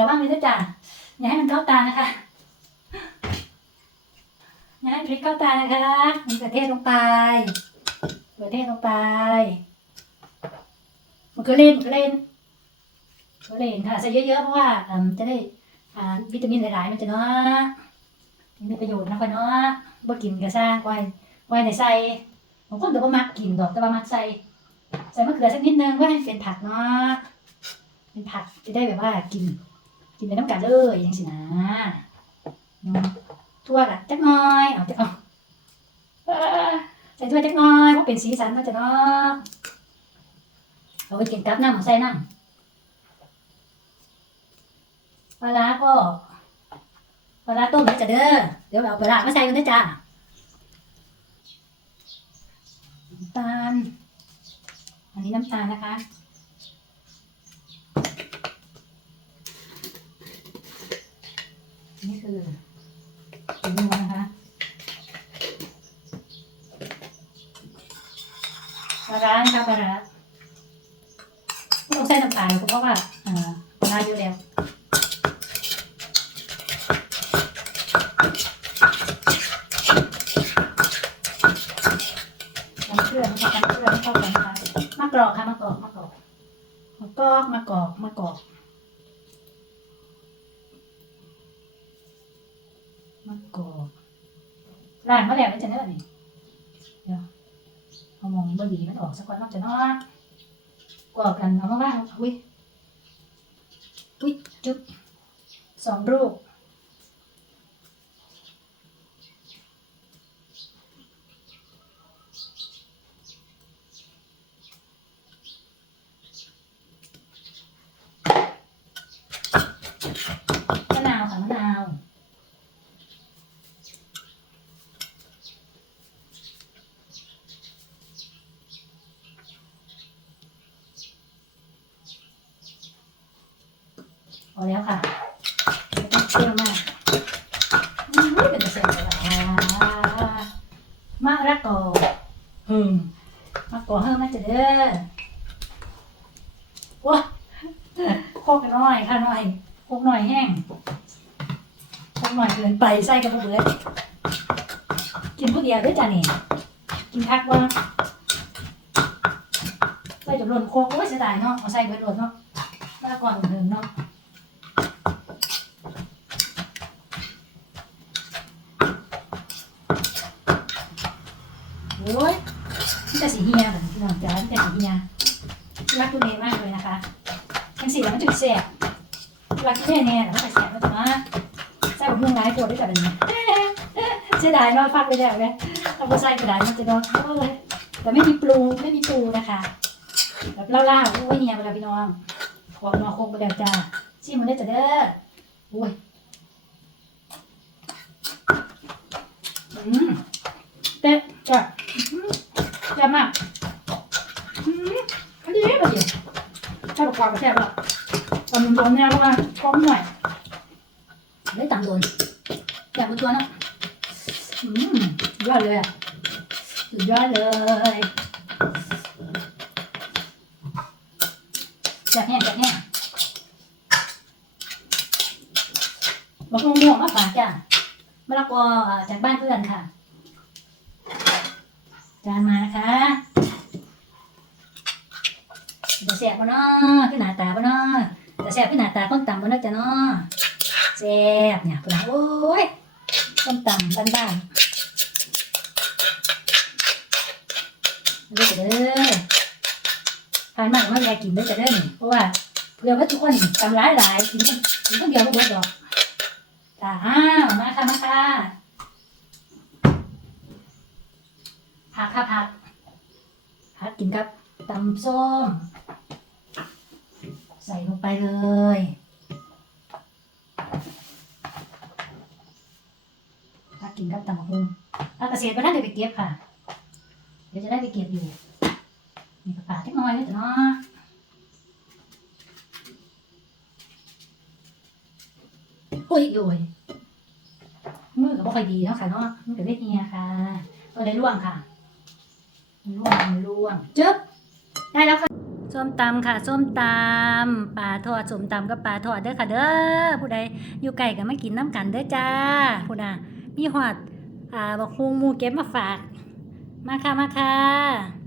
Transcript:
ระวังเลยด้จ้ะอย่าให้มันเข้าตานะคะอย่าให้พริกเข้าตานะคะมันกระเทศลงไปกระเทศลงไปมันก็เล่นมันก็เล่นมันก็เล่นค่ะใส่เยอะๆเพราะว่าจะได้วิตามินหลายๆมันจะเนาะมีประโยชน์นะค่อยเนาะบ่กินก็สร้าไว้ไว้ในใส่บางคนก็บ่มักกินดอกแต่ว่ามักใส่ใส่มะเขือสักนิดนึงว่าให้เป็นผักเนาะเป็นผักจะได้แบบว่ากิน กินไปน้ำกันเลยอย่างสินะทั่วกะจักน้อยเอาจักเอาใส่ถ้วจักน้อยเพราะเป็นสีสันมันจะเนาะเอาไปกินกับน้ำของใส่น้ำปลาร้าก็ปลาร้าต้มแล้วจะเด้อเดี๋ยวเอาปลาร้ามาใส่กันด้วยจ้าน้ำตาล อันนี้น้ำตาลนะคะ นี่คือผงนัวนะคะปลาร้านะคะปลาร้าไม่ต้องใส่น้ำตาลเพราะว่าอ่าร้าเยอะแล้วน้ำเกลือนะคะน้ำเกลือไม่เข้ากันนะคะมะกรอกค่ะมะกรอกมะกรอกมะกอกมะกอกมะกอก มะกอกล้างมาแล้วมันจะได้แบบนี้เดี๋ยวเอามองบดีมันออกสักวันนอกจะนอกกรอกกันเอามาว่างอุ้ยอุ้ยจุ๊บสองรูปมะนาวค่ะมะนาว พ อแล้วค่ะไม่ต้องเปรี้ยวมากอืมเป็นเสร็จแล้วมะระกอหึมมะกอเฮิ่มน่าจะเด้อว้าโคกน้อยค่ะน้อยโคกน้อยแห้งโคกน้อยเกินไปใส่กับพวกเลยกินผู้เดียวด้วยจ้ะนี่กินคักว่าใส่จนหล่นโคกโอ้ยเสียดายเนาะเอาใส่เบิดหล่นเนาะมะละกอหึมเนาะ โอ้ย จะสีเฮียเหมือนพี่น้องจ๋านี่จะสีเฮียรักตัวเองมากเลยนะคะทั้งสีแล้วมันจุดแสบรักแค่แน่แต่ว่าแต่แสบมันจะมาใส่บุ้งร้ายตัวด้วยกันเลยเสียดายนาะฟักไปแล้วเลยเอาไปใส่กระดาษมันจะโดนโอ้ยแต่ไม่มีปลูไม่มีปลูนะคะแบบเล่าๆโอ้ยเฮียไปแล้วพี่น้องขอกมาโคงไปแล้วจ้าชิมมันได้จะเด้อโอ้ยอืมเต๊ะจ้ะ แซ่บมากอืมอันนี้แบบนี้ แซ่บกว่าแซ่บอะตำโดนเนี่ยเพราะว่าพร้อมหน่อยไม่ตำโดนแซ่บบนตัวเนาะอืมสุดยอดเลยอะสุดยอดเลยแซ่บแห้งแซ่บแห้งบอกม่วงๆมาฝากจ้ะมะละกออ่าจากบ้านเพื่อนค่ะจานมานะคะจะ แสบปะเนาะขึ้นหน้าตาปะเนาะจะแสบขึ้นหน้าตาคนต่ำปะเนาะจ้ะเนาะแสบเนี่ยปะโอ้ยคนต่ำบ้านๆเด้อเด้อทานมากม่ยายกินเด้อจะเด้อนี่เพราะว่าเพื่อว่าทุกคนทำร้ายหลายกินกินคนเดียวก็บ่ดอกจ้าอ้าวมาค่ะมาค่ะผักค่ะผักผักกินกับตำส้ม ใส่ลงไปเลยผักกินกับตำบักหุ่งผักเกษตรก็น่าจะไปเก็บค่ะ เดี๋ยวจะได้ไปเก็บอยู่นี่ก็ปาดเล็กน้อยเลยจ้ะเนาะโอ้ยโอ้ยมือก็บ่ค่อยดีเนาะค่ะเนาะมันก็ได้เฮียค่ะก็ได้ร่วงค่ะล่วงล่วงจึ๊บได้แล้วค่ะ ส้มตำค่ะส้มตำปลาทอดส้มตำกับปลาทอดเด้อค่ะเด้อผู้ใดอยู่ไกลก็มากินน้ำกันเด้อจ้าผู้น่ะมีหอดอ่าบักฮวงหมูเก็บมาฝาก มาค่ะมาค่ะ